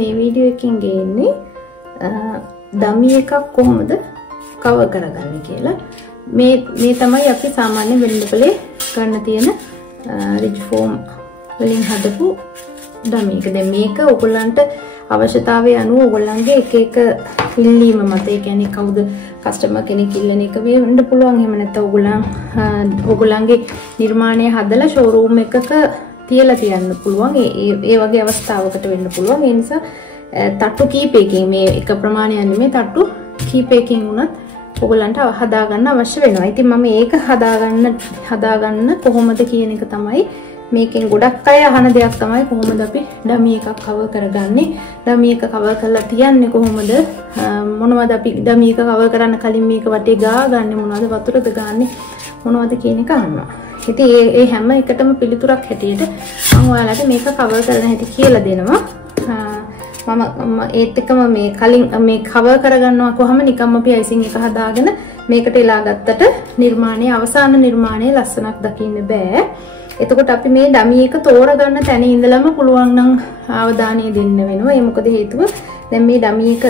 මේ වීඩියෝ එකෙන් ගේන්නේ ඩමි එකක් කොහොමද කවර් කරගන්නේ කියලා. මේ තමයි අපි සාමාන්‍ය වෙළඳපොලේ ගන්න තියෙන රිජ් ෆෝම් වලින් හදපු ඩමි එක. දැන් මේක ඔයගොල්ලන්ට අවශ්‍යතාවය අනුව ඔයගොල්ලන්ගේ එක එක ඉල්ලීම මත, ඒ කියන්නේ කවුද කස්ටමර් කෙනෙක් ඉල්ලන එක වෙන්න පුළුවන්. එහෙම නැත්නම් ඔයගොල්ලන්ගේ නිර්මාණය හදලා ෂෝරූම් එකක තියලා තියන්න පුළුවන්. ඒ වගේ අවස්ථාවකට වෙන්න පුළුවන්. ඒ නිසා තට්ටු කීපයකින්, මේ එක ප්‍රමාණයක් නෙමෙයි, තට්ටු කීපයකින් වුණත් ඔයගොල්ලන්ට හදාගන්න අවශ්‍ය වෙනවා. ඉතින් මම ඒක හදාගන්න කොහොමද කියන එක තමයි මේකෙන් ගොඩක් අය අහන දෙයක් තමයි, කොහොමද අපි ඩමි එකක් කවර් කරගන්නේ, ඩමි එක කවර් කරලා තියන්නේ කොහොමද, මොනවද අපි ඩමි එක කවර් කරන්න කලින් මේක වටේ ගාගන්නේ, මොනවද වතුරද ගාන්නේ, මොනවද කියන එක අහනවා. ඉතින් ඒ හැම එකටම පිළිතුරක් හැටියට මම ඔයාලට මේක කවර් කරන හැටි කියලා දෙනවා. මම ඒත් එක්කම මේ කලින් මේ කවර් කරගන්නවා කොහොම නිකම්ම අපි අයිසිං එක හදාගෙන මේකට එලා ගත්තට නිර්මාණයේ අවසාන නිර්මාණයේ ලස්සනක් දකින්න බෑ. එතකොට අපි මේ ඩමි එක තෝරගන්න තැන ඉඳලම පුළුවන් නම් අවධානය දෙන්න වෙනවා. ඒ මොකද හේතුව දැන් මේ ඩමි එක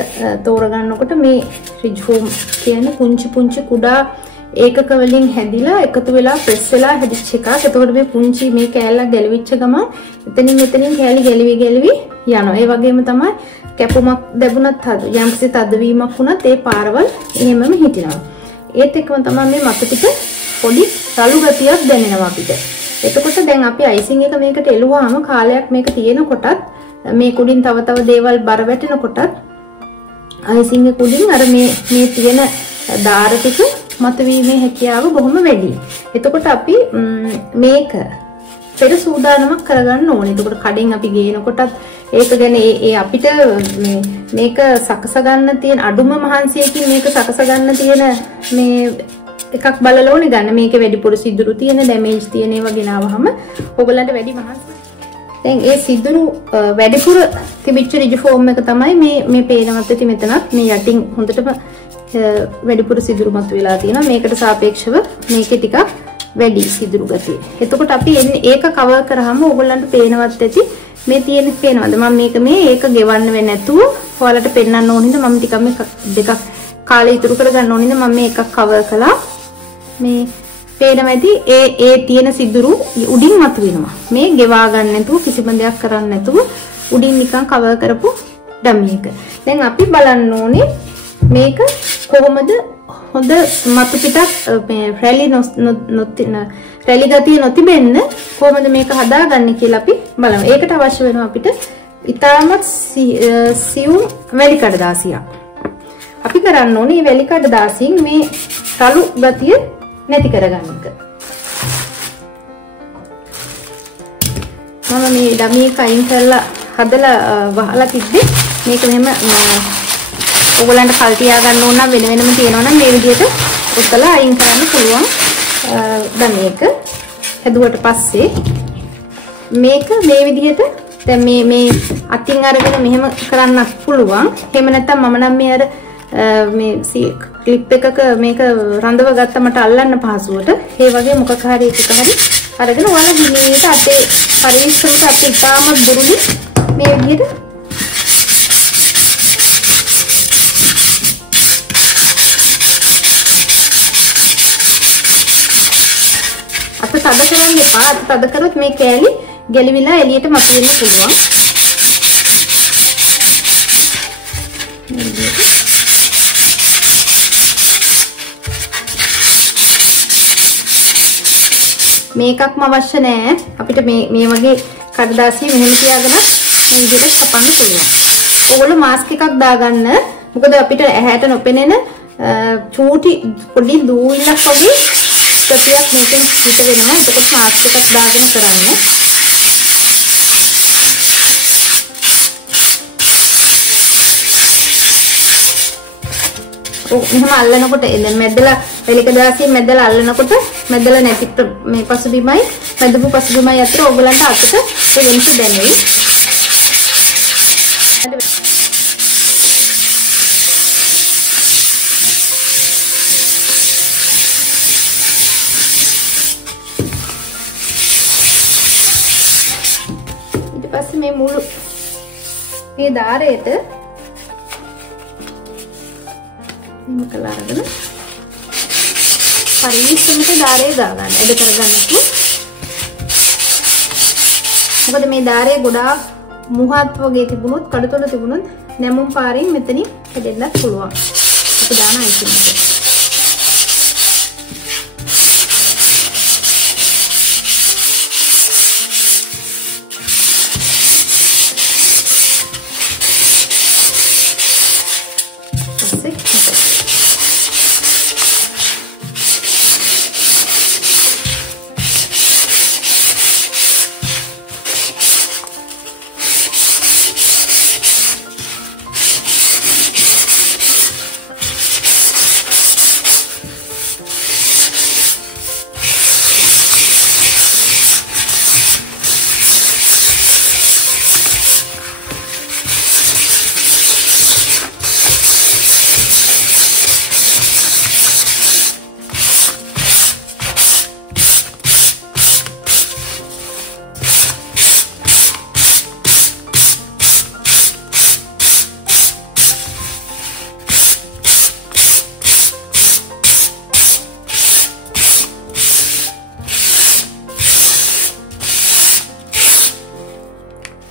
තෝරගන්නකොට මේ රිජ් ෆෝම් කියන්නේ පුංචි කුඩා ඒකක වලින් හැදිලා එකතු වෙලා ප්‍රෙස් වෙලා හැදිච්ච එකක්. එතකොට මේ පුංචි මේ කෑල්ලක් ගැලවිච්ච ගමන් එතනින් කෑලි ගැලවි යනවා. ඒ වගේම තමයි කැපුමක් දැබුණත් යම්කිසි තදවීමක් වුණත් ඒ පාරවල් එහෙමම හිටිනවා. ඒත් එක්කම තමයි මේ මත පිට පොඩි රළු ගතියක් දැනෙනවා අපිට. එතකොට දැන් අපි අයිසිං එක මේකට එළුවාම කාලයක් මේක තියෙනකොටත් මේ කුඩින් තව දේවල් බර වැටෙනකොටත් අයිසිං එක කුඩින් අර මේ තියෙන දාර ටික මතුවීමේ හැකියාව බොහොම වැඩි. එතකොට අපි මේක පෙර සූදානමක් කරගන්න ඕනේ. එතකොට කඩෙන් අපි ගේනකොටත් ඒක ගැන ඒ අපිට මේක සකස ගන්න තියෙන අඩුම මහන්සියකින් මේක සකස ගන්න තියෙන මේ එකක් බලලා ඕනේ ගන්න. මේකේ වැඩිපුර සිදුරු තියෙන, ඩැමේජ් තියෙන ඒවා ගෙනාවහම ඔයගලන්ට වැඩි මහන්සියක්. දැන් ඒ සිදුරු වැඩිපුර තිබිච්ච රිජ් ෆෝම් එක තමයි මේ පේනවත් ඇති මෙතනත් මේ යටින් හොඳටම වැඩිපුර සිදුරු මත වෙලා තියෙනවා. මේකට සාපේක්ෂව මේකේ ටිකක් වැඩි සිදුරු ගතිය. එතකොට අපි ඒක කවර් කරාම ඔයගොල්ලන්ට පේනවත් ඇති මේ තියෙන පේනවද? මම ඒක ගෙවන්න වෙන්නේ නැතුව ඔයාලට පෙන්වන්න ඕනින්ද මම ටිකක් මේ දෙකක් කාලේ ඉතුරු කරගන්න ඕනින්ද මම මේ එකක් කවර් කළා. මේ පේනම ඇති ඒ තියෙන සිදුරු උඩින් මත වෙනවා. මේ ගෙවා ගන්න නැතුව කිසිම දෙයක් කරන්න නැතුව උඩින් නිකන් කවර් කරපු ඩමි එක. දැන් අපි බලන්න ඕනේ මේක කොහොමද හොඳ මතු පිටක් මේ රැලි ගතිය නොතිබෙන්න කොහොමද මේක හදාගන්නේ කියලා අපි බලමු. ඒකට අවශ්‍ය වෙනවා අපිට ඉතාමත් සියුම් වැලි කඩදාසියක්. අපි කරන්න ඕනේ මේ වැලි කඩදාසියෙන් මේ රළු ගතිය නැති කරගන්න එක. මම මේ ඩමි එක අයින් කරලා හදලා වහලා තිබ්බේ. මේක මෙහෙම ඔයගලන්ට කල් තියා ගන්න ඕන නම් වෙනම තියෙනවා නම් මේ විදිහට ඔතලා අයින් කරන්න පුළුවන්. ඩමි එක හැදුවට පස්සේ මේක මේ විදිහට දැන් මේ අතින් අරගෙන මෙහෙම කරන්නත් පුළුවන්. එහෙම නැත්නම් මම නම් මේ අර මේ ක්ලිප් එකක මේක රඳව ගත්ත මට අල්ලන්න පහසුවට ඒ වගේ මොකක් හරි එකක හරි අරගෙන ඔයාලා හිමීට අතේ පරිස්සමට අපේ ඉතාමත් දුරුලි මේ විදිහට අත තද කරන්න එපා. අත තද කරොත් මේ කෑලි ගැලවිලා එළියට මතුවෙන්න පුළුවන්. මේකක්ම අවශ්‍ය නැහැ. අපිට මේ වගේ කඩදාසිය මෙහෙම තියාගෙන මේ විදිහට කපන්න පුළුවන්. ඕගොල්ලෝ මාස්ක් එකක් දාගන්න. මොකද අපිට ඇහැට නොපෙනෙන චූටි පොඩි දූවිල්ලක් වගේ ස්ටපියක් මේකෙන් පිට වෙනවා. එතකොට මාස්ක් එකක් දාගෙන කරන්න. මෙහෙම අල්ලනකොට එන්න මැදලා වෙලික දාසියෙන් මැදලා අල්ලනකොට මැදලා නැති මේ පසුබිමයි මැදපු පසුබිමයි අතර ඕගලන්ට අතට ඒ වෙනස දැනෙයි. ඊට පස්සේ මේ මුළු මේ ධාරයට එහෙම කළා අරගෙන පරිස්සමට ධාරය ගා ගන්න. එඩ කරගන්නතු. මොකද මේ ධාරය ගොඩාක් මුහත් වගේ තිබුණොත් කඩතොල තිබුණොත් නැමුම් පාරින් මෙතනින් හැදෙන්නත් පුළුවන්. අපි දාන අයිසින් එක.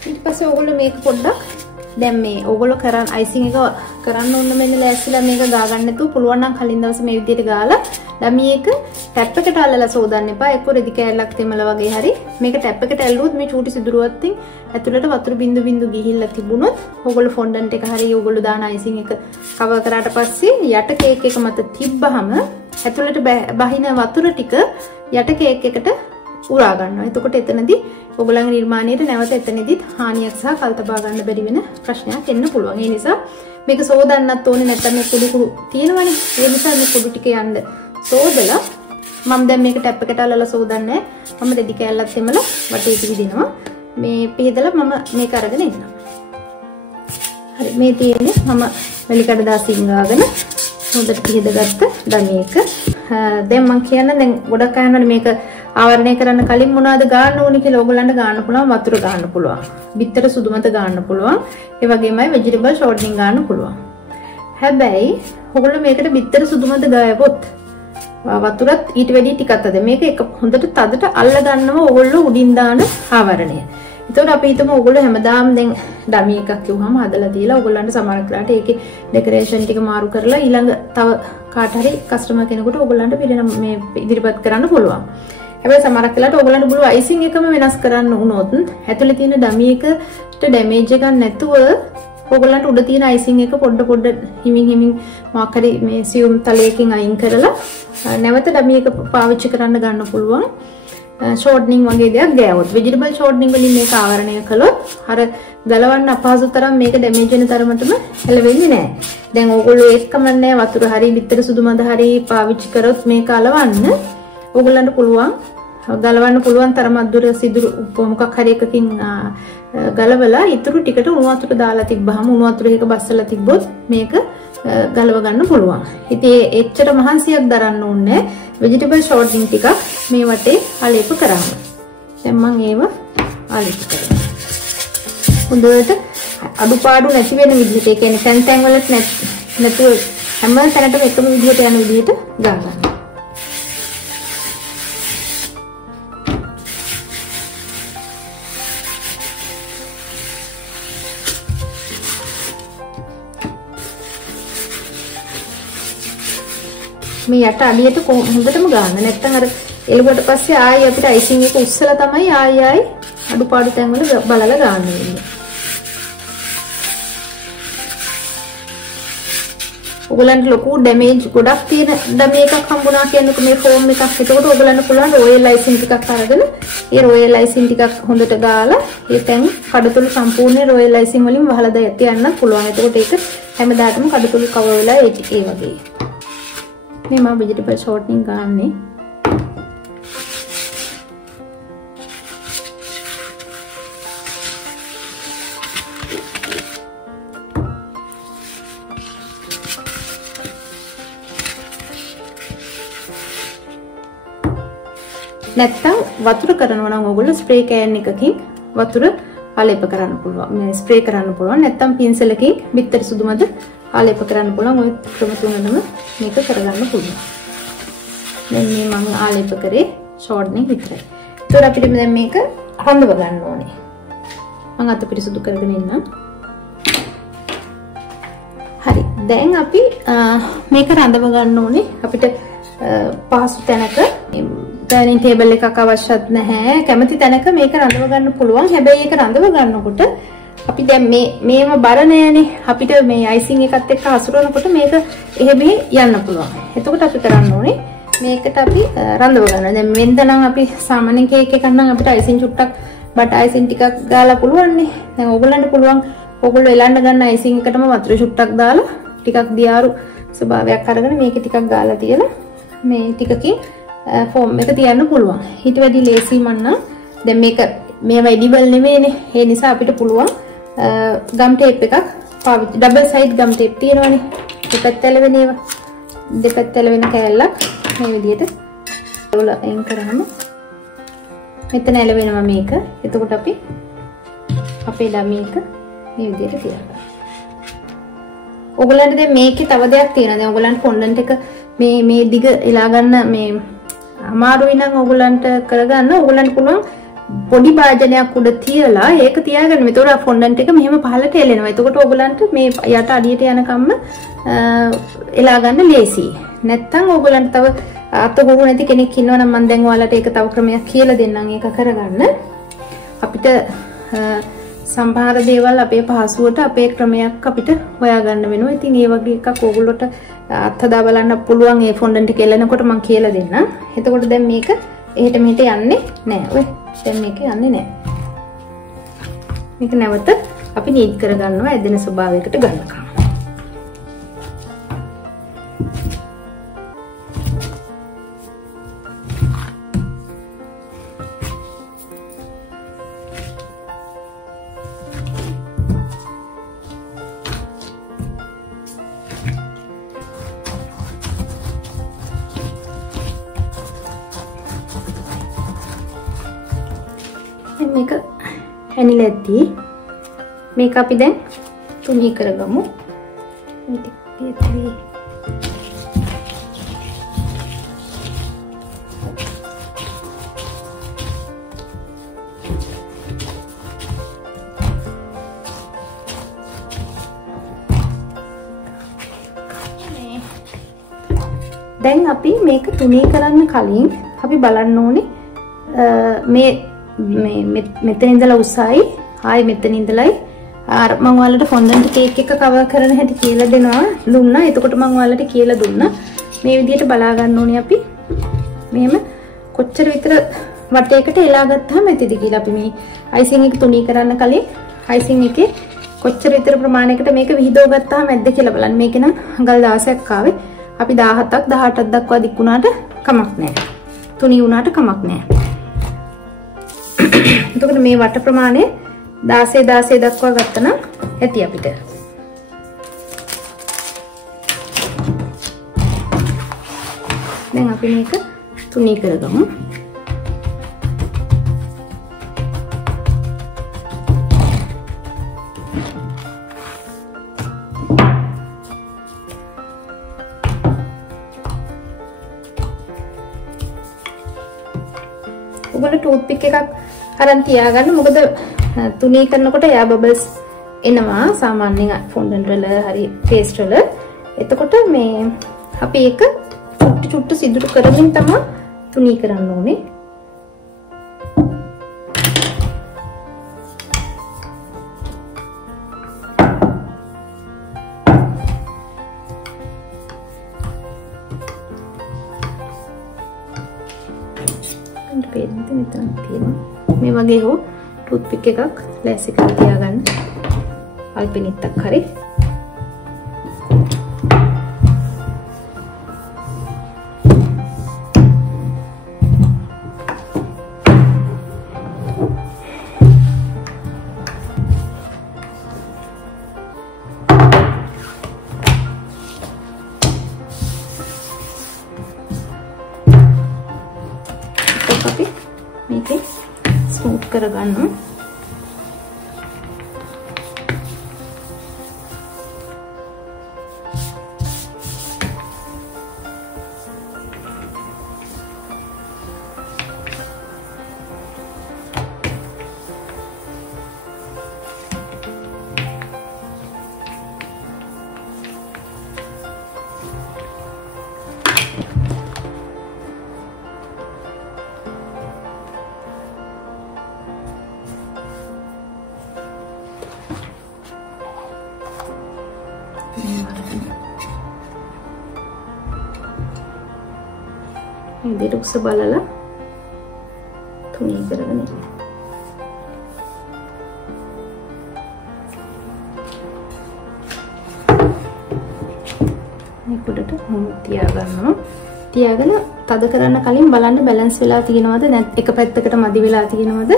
ඊපස්සේ ඕගොල්ලෝ මේක පොඩ්ඩක් දැන් මේ ඕගොල්ලෝ කරන් අයිසිං එක කරන්න ඕන මෙන්න ලෑස්තිලා මේක ගා ගන්න නැතුව පුළුවන් නම් කලින් දවසේ මේ විදිහට ගාලා ළමී එක ටැප් එකට අල්ලලා සෝදන්න එපා. එක්ක රෙදි කෑල්ලක් තෙමලා වගේ හරි මේක ටැප් එකට ඇල්ලුවොත් මේ චූටි සිදුරුවත්ෙන් ඇතුළට වතුර බින්දු බින්දු ගිහිල්ලා තිබුණොත් ඕගොල්ලෝ ෆොන්ඩන්ට් එක හරි ඕගොල්ලෝ දාන අයිසිං එක කවර් කරාට පස්සේ යට කේක් එක මත තිබ්බහම ඇතුළට බහින වතුර ටික යට කේක් එකට උරා ගන්නවා. එතකොට එතනදී ඔයගොල්ලන්ගේ නිර්මාණයට නැවත එතනදිත් හානියක් සහ කල්තබා ගන්න බැරි වෙන ප්‍රශ්නයක් එන්න පුළුවන්. ඒ නිසා මේක සෝදන්නත් ඕනේ නැත්නම් මේ කුඩු කුඩු තියෙනවනේ. ඒ නිසා මේ කුඩු ටික යන්න සෝදලා මම දැන් මේක ටැප් එකට අල්ලලා සෝදන්නේ. මම රෙදි කෑල්ලක් තෙමලා වටේට විදිනවා. මේ පිහදලා මම මේක අරගෙන එන්නම්. හරි මේ තියෙන්නේ මම වැලි කඩදාසියෙන් ගාගෙන හොඳට පිහදගත්ත ඩමි එක. දැන් මම කියන්න දැන් ගොඩක් අය යනවනේ මේක ආවරණය කරන්න කලින් මොනවද ගන්න ඕනේ කියලා ඕගොල්ලන්ට ගන්න පුළුවන්. වතුර ගන්න පුළුවන්. බිත්තර සුදු මත ගන්න පුළුවන්. ඒ වගේමයි ভেජිටබල් ෂෝට්නින් ගන්න පුළුවන්. හැබැයි ඕගොල්ලෝ මේකට බිත්තර සුදු මත ගාවොත් වතුරත් ඊට වැඩි ටිකක් අද මේක එක හොඳට තදට අල්ල ගන්නව ඕගොල්ලෝ උඩින් දාන ආවරණය. එතකොට අපි හිතමු ඕගොල්ලෝ හැමදාම දැන් ඩමි එකක් කිව්වම හදලා තියලා ඕගොල්ලන්ට සමහර වෙලාවට ඒකේ ඩෙකොරේෂන් ටික මාරු කරලා ඊළඟ තව කාට හරි කස්ටමර් කෙනෙකුට ඕගොල්ලන්ට මේ ඉදිරිපත් කරන්න පුළුවන්. හැබැයි සමහරක් වෙලාවට ඕගොල්ලන්ට පුළුවන් අයිසිං එකම වෙනස් කරන්න වුණොත් ඇතුලේ තියෙන ඩමි එකට ඩැමේජ් එකක් නැතුව ඕගොල්ලන්ට උඩ තියෙන අයිසිං එක පොඩ හිමින් මොකක් හරි මේ සියුම් තලයකින් අයින් කරලා නැවත ඩමි එක පාවිච්චි කරන්න ගන්න පුළුවන්. ෂෝට්නින් වගේ දෙයක් ගෑවොත් ভেජිටබල් ෂෝට්නින් වලින් මේක ආවරණය කළොත් අර ගලවන්න අපහසු තරම් මේක ඩැමේජ් වෙන තරමටම හැලවෙන්නේ නැහැ. දැන් ඕගොල්ලෝ ඒක කමන්නේ වතුර හරි බිත්තර සුදු මද හරි පාවිච්චි කරොත් මේක අලවන්න ඕගොල්ලන්ට පුළුවන් ගලවන්න පුළුවන් තරමක් දුර සිදුරු මොකක් හරි එකකින් ගලවලා ඊටු ටිකට උණු වතුර දාලා තිබ්බහම උණු වතුර එක බස්සලා තිබ්බොත් මේක ගලව ගන්න පුළුවන්. ඉතින් එච්චර මහන්සියක් දරන්න ඕනේ ভেජිටබල් ෂෝට්නින් ටිකක් මේ වටේ ආලේප කරාම. දැන් මම ඒව ආලේප කරනවා. හොඳට අඩුපාඩු නැති වෙන විදිහට ඒ කියන්නේ තැන් වලට නැතුව හැම තැනටම එකම විදිහට යන විදිහට ගා ගන්න. මේ යට අඩියට හොඳටම ගන්න. නැත්නම් අර එළුවට පස්සේ ආයෙ අපිට අයිසිං එක උස්සලා තමයි ආයෙ අඩුපාඩු තැන් වල බලලා ගන්න වෙන්නේ. ඔයගලන්ට ලොකු ඩැමේජ් ගොඩක් තියෙන ඩැමේ එකක් හම්බුණා කියන්නකො මේ ෆෝම් එකක්. එතකොට ඔයගලන්ට පුළුවන් රොයල් අයිසිං ටිකක් අරගෙන ඒ රොයල් අයිසිං ටිකක් හොඳට ගාලා ඒ තැන් කඩතුළු සම්පූර්ණ රොයල් අයිසිං වලින් වහලා තියන්නත් පුළුවන්. එතකොට ඒක හැමදාටම කඩතුළු කවර් වෙලා ඒ වගේ. මේ මම ভেජිටබල් ෂෝට්නින් ගන්නේ. නැත්තම් වතුර කරනවා නම් ඕගොල්ලෝ ස්ප්‍රේ කෑන් එකකින් වතුර ආලේප කරන්න පුළුවන්. මේ ස්ප්‍රේ කරන්න පුළුවන්. නැත්නම් පින්සලකින් බිත්තර සුදු මත ආලේප කරන්න පුළුවන්. ඔය ක්‍රම තුනම මේක කරගන්න පුළුවන්. දැන් මේ මම ආලේප කරේ ෂෝර්ට්නින් විතරයි. ඒතර අපිට දැන් මේක රඳව ගන්න ඕනේ. මම අත පිරිසුදු කරගෙන ඉන්නම්. හරි. දැන් අපි මේක රඳව ගන්න ඕනේ. අපිට පහසු තැනක ඩයිනින් ටේබල් එකක් අවශ්‍යත් නැහැ. කැමති තැනක මේක රඳව ගන්න පුළුවන්. හැබැයි ඒක රඳව ගන්නකොට අපි දැන් මේව බර නෑනේ. අපිට මේ අයිසිං එකත් එක්ක හසුරවනකොට මේක එහෙම යන්න පුළුවන්. එතකොට අපි කරන්න ඕනේ මේකට අපි රඳව ගන්නවා. දැන් වෙන්ද නම් අපි සාමාන්‍ය කේක් එකක් නම් අපිට අයිසිං චුට්ටක් බට අයිසිං ටිකක් ගාලා පුළුවන් නේ. දැන් ඕගොල්ලන්ට පුළුවන් ඕගොල්ලෝ එලන්න ගන්න අයිසිං එකටම වතුර චුට්ටක් දාලා ටිකක් දියාරු ස්වභාවයක් අරගෙන මේක ටිකක් ගාලා තියලා මේ ටිකකින් ෆෝම් එක තියන්න පුළුවන්. ඊට වැඩි ලේසි මන්නම්. දැන් මේවා එඩිබල් නෙමෙයිනේ. ඒ නිසා අපිට පුළුවන් ගම් ටේප් එකක් පාවිච්චි ඩබල් සයිඩ් ගම් ටේප් තියෙනවනේ. දෙපැත්ත ඇලවෙන ඒවා. දෙපැත්ත ඇලවෙන කෑල්ලක් මේ විදිහට වල එන් කරාම මෙතන ඇලවෙනවා මේක. එතකොට අපි අපේ ඩමි එක මේ විදිහට තියනවා. ඔයගලන්ට දැන් මේකේ තව දෙයක් තියෙනවා. දැන් ඔයගලන්ට ෆොන්ඩන්ට් එක මේ දිග එලා ගන්න මේ අමාරුයි නම් ඔයගලන්ට කරගන්න ඔයගලන්ට පුළුවන් පොඩි භාජනයක් උඩ තියලා ඒක තියාගන්න. මෙතකොට ෆොන්ඩන්ට් එක මෙහෙම පහළට එලෙනවා. එතකොට ඔයගලන්ට මේ යට අඩියට යනකම්ම එලා ගන්න ලේසියි. නැත්තම් ඔයගලන්ට තව අතගොරු නැති කෙනෙක් ඉන්නවනම් මම දැන් ඔයාලට ඒක තව ක්‍රමයක් කියලා දෙන්නම් ඒක කරගන්න. අපිට සම්භාර දේවල් අපේ පහසුවට අපේ ක්‍රමයක් අපිට හොයාගන්න වෙනවා. ඉතින් ඒ වගේ එකක් ඕගොල්ලොට අත්හදා බලන්න පුළුවන් ඒ ෆොන්ඩන්ට් එක එලනකොට මම කියලා දෙන්නම්. එතකොට දැන් මේක එහෙට මෙහෙට යන්නේ නැහැ. ඔය දැන් මේක යන්නේ නැහැ. මේක නැවත අපි නීට් කරගන්නවා ඇදෙන ස්වභාවයකට ගන්නකම්. මේක හැනිලා ඇති මේක අපි දැන් තුනී කරගමු. දැන් අපි මේක තුනී කරන්න කලින් අපි බලන්න ඕනේ මේ මෙතන ඉඳලා උසයි ආයි මෙතන ඉඳලයි මම ඔයාලට ෆොන්ඩන්ට් කේක් එක කවර් කරන හැටි කියලා දුන්නා. එතකොට මම ඔයාලට කියලා දුන්නා මේ විදිහට බලා ගන්න ඕනේ අපි මෙහෙම කොච්චර විතර වටේකට එලා ගත්තාම ඇතිද කියලා. අපි මේ අයිසිං එක තුනී කරන්න කලින් අයිසිං එකේ කොච්චර විතර ප්‍රමාණයකට මේක විහිදව ගත්තාම ඇද්ද කියලා බලන්න. මේක නම් අඟල් 16ක් ආවේ. අපි 17ක් 18ක් දක්වා දික් වුණාට කමක් නැහැ. තුනී වුණාට කමක් නැහැ. එතකොට මේ වට ප්‍රමාණය 16 දක්වා ගත්තනම් ඇති අපිට. දැන් අපි මේක තුනී කරගමු. ඔයගොල්ලෝ ටූත් පික් එකක් අරන් තියාගන්න. මොකද තුනී කරනකොට එයා බබල්ස් එනවා සාමාන්‍යයෙන් ෆොන්ඩන්ට් වල හරි පේස්ට් වල. එතකොට මේ අපි ඒක චුට්ටු සිදුරු කරමින් තමයි තුනී කරන්න ඕනේ. මේ වගේ හෝ ටූත් පික් එකක් ලෑස්ති කරලා තියාගන්න. අල්පිනිත්තක් හරි. කරගන්න. මේ විදිහට උස බලලා තුනී කරගෙන ඉන්න. මේ කුඩට හොම් තියාගන්නවා. තියාගෙන තද කරන්න කලින් බලන්න බැලන්ස් වෙලා තියෙනවද නැත්නම් එක පැත්තකට මදි වෙලා තියෙනවද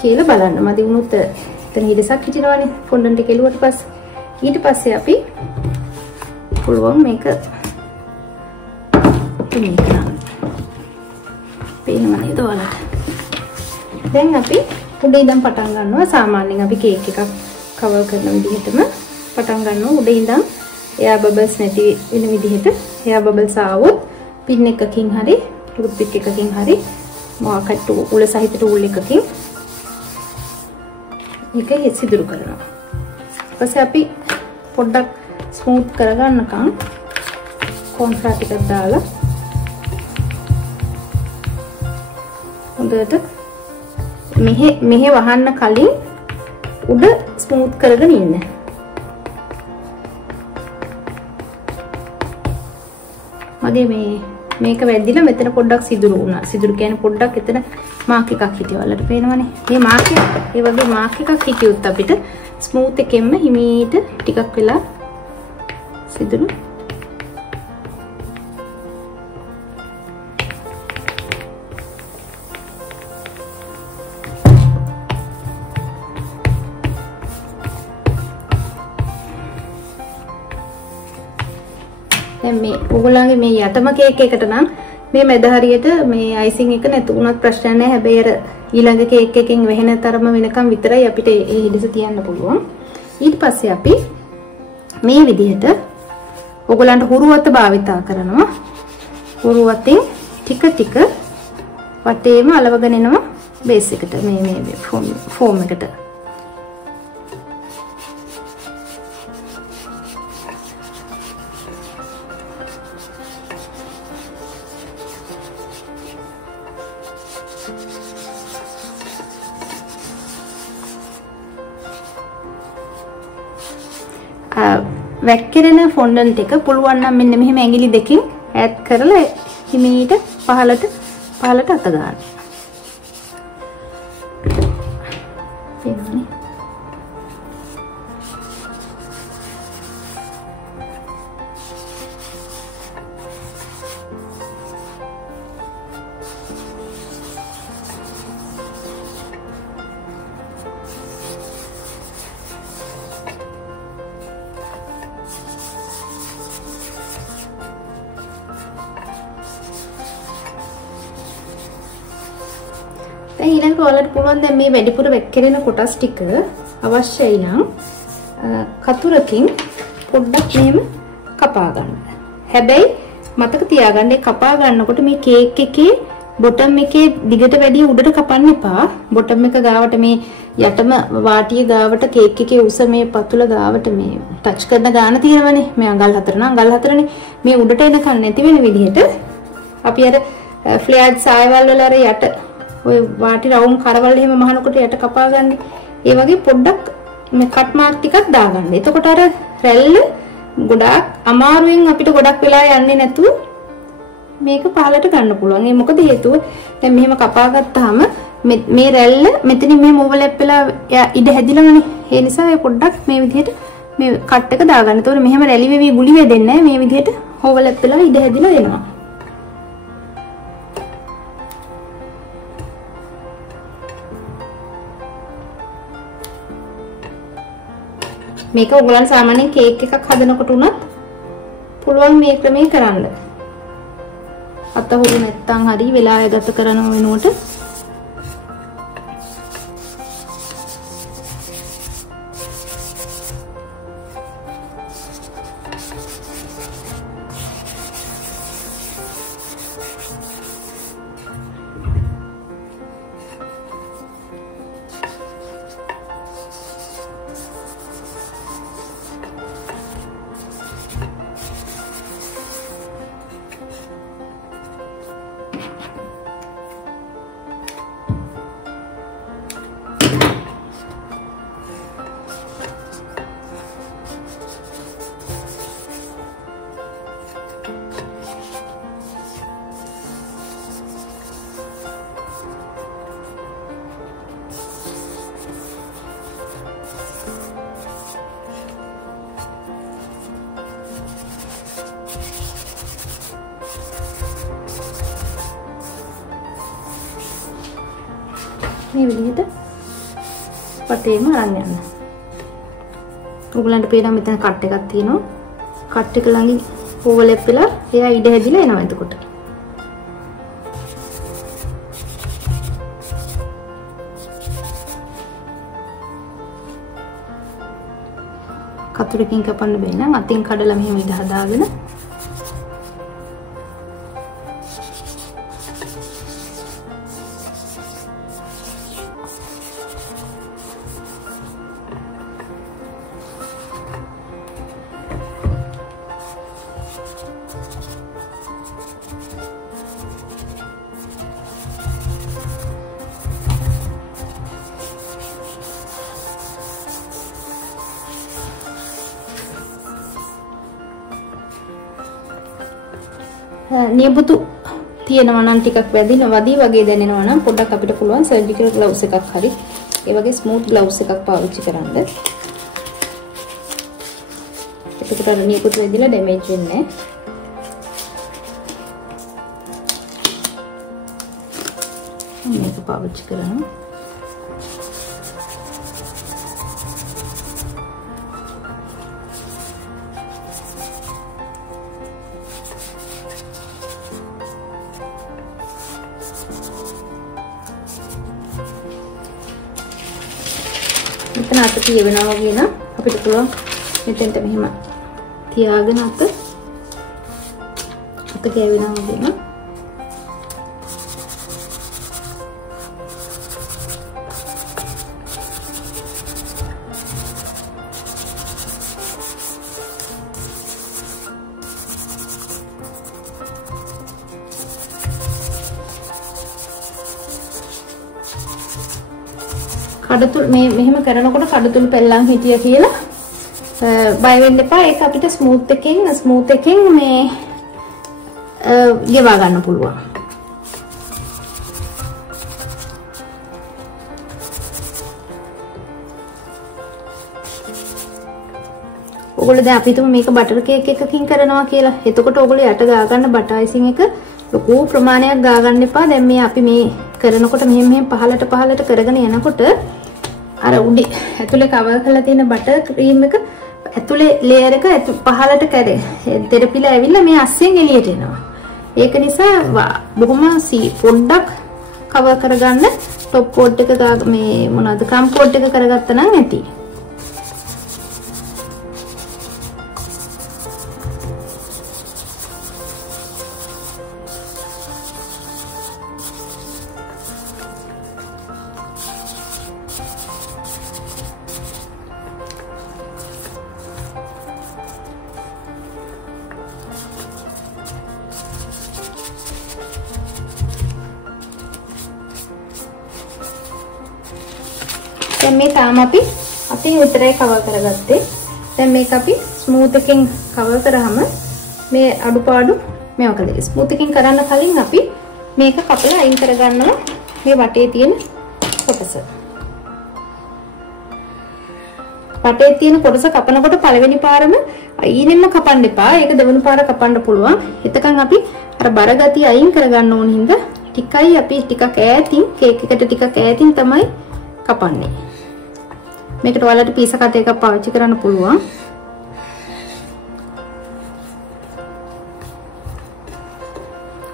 කියලා බලන්න. මදි වුණොත් එතන හිඩසක් හිටිනවනේ ෆොන්ඩන්ට් එක එළුවට පස්සේ. ඊට පස්සේ අපි පුළුවන් මේක තුනී කරන්න. පේනව නේද ඔයාලට? දැන් අපි උඩ ඉඳන් පටන් ගන්නවා. සාමාන්‍යයෙන් අපි කේක් එකක් කවර් කරන විදිහටම පටන් ගන්නවා. උඩ ඉඳන් එයා බබල්ස් නැති වෙන විදිහට. එයා බබල්ස් ආවොත් පින් එකකින් හරි ටූත් පික් එකකින් හරි මොකක්ද උල සහිත ටූල් එකකින් මේක සිදුරු කරනවා. ඊපස්සේ අපි පොඩ්ඩක් ස්මූත් කරගන්නකම් කොන්ෆ්‍රා ටිකක් දාලා හොඳට මෙහෙ වහන්න කලින් උඩ ස්මූත් කරගෙන ඉන්න. මගේ මේක වැදිලා මෙතන පොඩ්ඩක් සිදුරු වුණා. සිදුරු කියන්නේ පොඩ්ඩක් එතන මාක් එකක් හිටියා. ඔයාලට පේනවනේ. මේ මාක් එක ඒ වගේ මාක් එකක් හිටියොත් අපිට ස්මූත් එකෙන්ම හිමීට ටිකක් වෙලා සිදුරු දැන් මේ ඔයගොල්ලන්ගේ මේ යටම කේක් එකට නම් මේ මැද හරියට මේ අයිසිං එක නැතු වුණත් ප්‍රශ්න නැහැ. හැබැයි අර ඊළඟ කේක් එකෙන් වෙහෙන තරම වෙනකම් විතරයි අපිට ඒ හිඩස තියන්න පුළුවන්. ඊට පස්සේ අපි මේ විදිහට ඔයගොල්ලන්ට හුරුවත භාවිතා කරනවා. හුරුවතින් ටික ටික වටේම අලවගෙන එනවා බේස් එකට මේ ෆෝම් එකට. වැක්කිරෙන ෆොන්ඩන්ට් එක පුළුවන් නම් මෙන්න මෙහෙම ඇඟිලි දෙකකින් ඈඩ් කරලා හිමීට පහළට අත ගන්න. එන්නේ. දැන් ඊළඟට ඔයාලට පුළුවන් දැන් මේ වැඩිපුර වැක්කිරෙන කොටස් ටික අවශ්‍යයි නම් කතුරකින් පොඩ්ඩක් මෙහෙම කපා ගන්න. හැබැයි මතක තියාගන්න මේ කපා ගන්නකොට මේ කේක් එකේ බොටම් එකේ දිගට වැඩිය උඩට කපන්න එපා. බොටම් එක ගාවට මේ යටම වාටිය ගාවට කේක් එකේ උස මේ පතුල ගාවට මේ ටච් කරන ගාන තියෙනවනේ. මේ අඟල් 4 නම් අඟල් 4නේ. මේ උඩට එනකන් නැති වෙන විදිහට අපි අර ෆ්ලෑට් සායවල් වල අර යට ඔය වාටි රවුම් කරවල එහෙම මහනකොට යට කපා ගන්න. ඒ වගේ පොඩ්ඩක් මේ කට් මාක් ටිකක් දාගන්න. එතකොට අර රැල්ල ගොඩාක් අමාරුවෙන් අපිට ගොඩක් වෙලා යන්නේ නැතුව මේක පහලට ගන්න පුළුවන්. ඒ මොකද හේතුව දැන් මෙහෙම කපා ගත්තාම මේ රැල්ල මෙතනින් මෙහෙම ඕවර්ලැප් වෙලා ඉඩ හැදිලානේ. ඒ නිසා ඒ පොඩ්ඩක් මේ විදිහට මේ කට් එක දාගන්න. එතකොට මෙහෙම රැලි වෙවි ගුලි වෙදෙන්නේ නැහැ. මේ විදිහට ඕවර්ලැප් වෙලා ඉඩ හැදිලා එනවා. මේක ඔයගොල්ලන් සාමාන්‍යයෙන් කේක් එකක් හදනකොට උනත් පුළුවන් මේ ක්‍රමේ කරන්න. අතහුරු නැත්තම් හරි වෙලාව ගත කරනව වෙනුවට මේ විදිහට වටේම අරන් යන්න. ඔයගලන්ට පේනවා මෙතන කට් එකක් තියෙනවා. කට් එක ළඟින් ඕවර්ලැප් වෙලා එයා ඉඩ හැදිලා එනවා එතකොට. කතුරකින් කපන්න බෑ නම් අතින් කඩලා මෙහෙම ඉඩ හදාගෙන නියපොතු තියෙනවා නම් ටිකක් වදින වදී වගේ දැනෙනවා නම් පොඩ්ඩක් අපිට පුළුවන් සර්ජිකල් ග්ලව්ස් එකක් හරි ඒ වගේ ස්මූත් ග්ලව්ස් එකක් පාවිච්චි කරන්න. එතකොට අර නියපොතු වැදිලා ඩැමේජ් වෙන්නේ නැහැ. මේක පාවිච්චි කරනවා. මෙතන අත තියවෙනවා වගේ නම් අපිට පුළුවන් මෙතෙන්ට මෙහෙම තියාගෙන අත ගෑවෙනවා වගේ නම් කඩතුල් මෙහෙම කරනකොට කඩතුල් පෙල්ලන් හිටිය කියලා බය වෙන්න එපා. ඒක අපිට ස්මූත් එකෙන් මේ ගෙවා ගන්න පුළුවන්. ඔයගොල්ලෝ දැන් අපි හිතමු මේක බටර් කේක් එකකින් කරනවා කියලා. එතකොට ඔයගොල්ලෝ යට ගා ගන්න බටර් අයිසින් එක ලොකු ප්‍රමාණයක් ගා ගන්න එපා. දැන් මේ අපි මේ කරනකොට මෙහෙම පහලට කරගෙන යනකොට අර උඩ ඇතුලේ කවර් කරලා තියෙන බටර් ක්‍රීම් එක ඇතුලේ ලේයර් එක පහලට කරේ දෙරපිලා ඇවිල්ලා මේ අස්සෙන් එළියට එනවා. ඒක නිසා බොහොම පොඩ්ඩක් කවර් කරගන්න টොප් කෝට් එක මේ මොනවද ක්‍රම් කෝට් එක කරගත්තා නම් ඇති. දැන් මේ තාම අපි අතින් විතරයි කවර් කරගත්තේ. දැන් මේක අපි ස්මූත් එකෙන් කවර් කරාම මේ අඩුපාඩු මේවා කළේ. ස්මූත් එකෙන් කරන්න කලින් අපි මේක කපලා අයින් කරගන්නවා මේ වටේ තියෙන කොටස. වටේ තියෙන කොටස කපනකොට පළවෙනි පාරම ඊනෙන්න කපන්න එපා. ඒක දෙවෙනි පාර කපන්න පුළුවන්. එතකන් අපි අර බර ගතිය අයින් කරගන්න ඕන හින්දා ටිකයි අපි ටිකක් ඈතින් කේක් එකට ටිකක් ඈතින් තමයි කපන්නේ. මේකට ඔයාලට පීස කට් එකක් පාවිච්චි කරන්න පුළුවන්.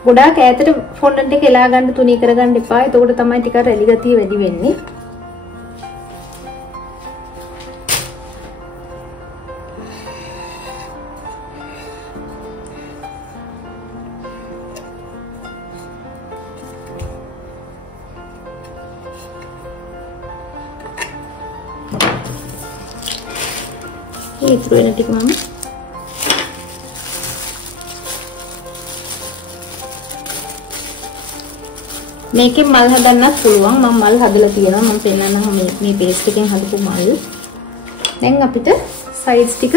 ගොඩාක් ඈතට ෆොන්ඩන්ට් එක එලා ගන්න තුනී කරගන්න එපා. එතකොට තමයි ටිකක් රැලි ගතිය වැඩි වෙන්නේ. ඉතුරු වෙන ටික මම මේකෙන් මල් හදන්නත් පුළුවන්. මම මල් හදලා තියෙනවා. මම පෙන්නන්නම් මේ පේස්ට් එකෙන් හදපු මල්. දැන් අපිට සයිඩ්ස් ටික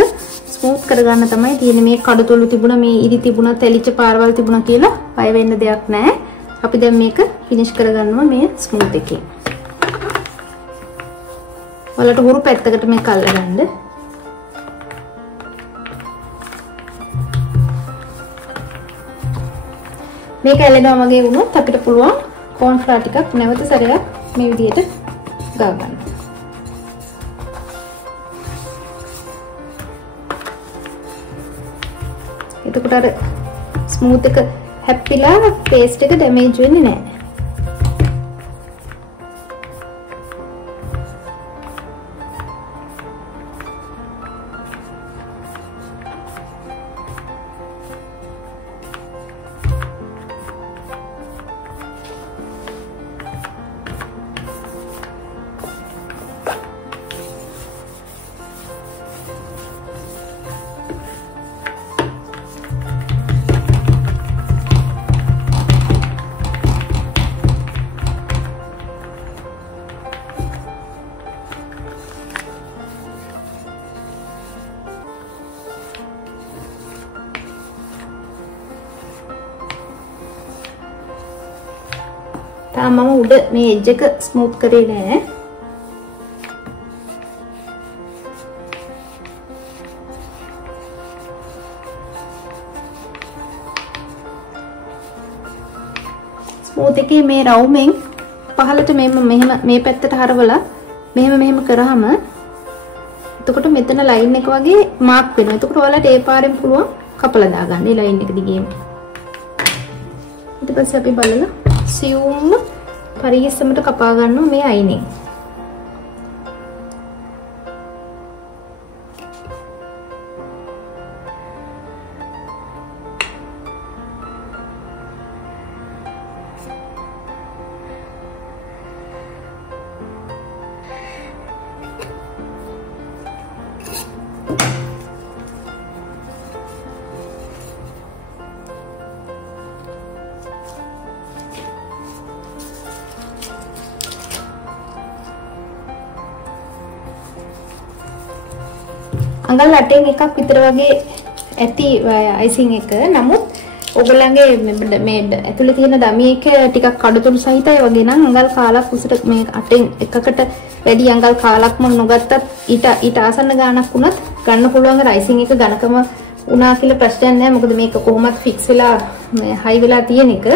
ස්මූත් කරගන්න තමයි තියෙන්නේ. මේ කඩතොළු තිබුණා, මේ ඉරි තිබුණා, තැලිච්ච පාරවල් තිබුණා කියලා බය වෙන්න දෙයක් නැහැ. අපි දැන් මේක ෆිනිෂ් කරගන්නවා මේ ස්මූත් එකෙන්. ඔයාලට හුරු පැත්තකට මේක අල්ලගන්න. මේක ඇලෙනවා වගේ වුණොත් අපිට පුළුවන් කෝන් ෆ්ලවර් ටිකක් නැවත සැරයක් මේ විදිහට ගා ගන්න. එතකොට අර ස්මූත් එක හැප්පිලා පේස්ට් එක ඩැමේජ් වෙන්නේ නැහැ. තාම මම උඩ මේ එජ් එක ස්මූත් කරේ නෑ. ස්මූත් එකේ මේ රවුමෙන් පහළට මෙහෙම මේ පැත්තට හරවලා මෙහෙම කරාම එතකොට මෙතන ලයින් එක වගේ මාක් වෙනවා. එතකොට ඔයාලට ඒ පාරෙන් පුළුවන් කපලා දාගන්න මේ ලයින් එක දිගේම. ඊට පස්සේ අපි බලලා සියුම් පරිස්සමට කපා ගන්නවා මේ අයිනෙන්. අඟල් 8න් එකක් විතර වගේ ඇති අයිසිං එක. නමුත් ඔයගොල්ලන්ගේ මේ ඇතුලේ තියෙන ඩමි එක ටිකක් කඩතුළු සහිතයි වගේ නම් අඟල් කාලක් උසට මේ 8න් එකකට වැඩි අඟල් කාලක්ම නොගත්තත් ඊට ආසන්න ගාණක් වුණත් ගන්න පුළුවන් අයිසිං එක ඝනකම උනා කියලා ප්‍රශ්නයක් නැහැ. මොකද මේක කොහොමත් ෆික්ස් වෙලා මේ හයි වෙලා තියෙන එක.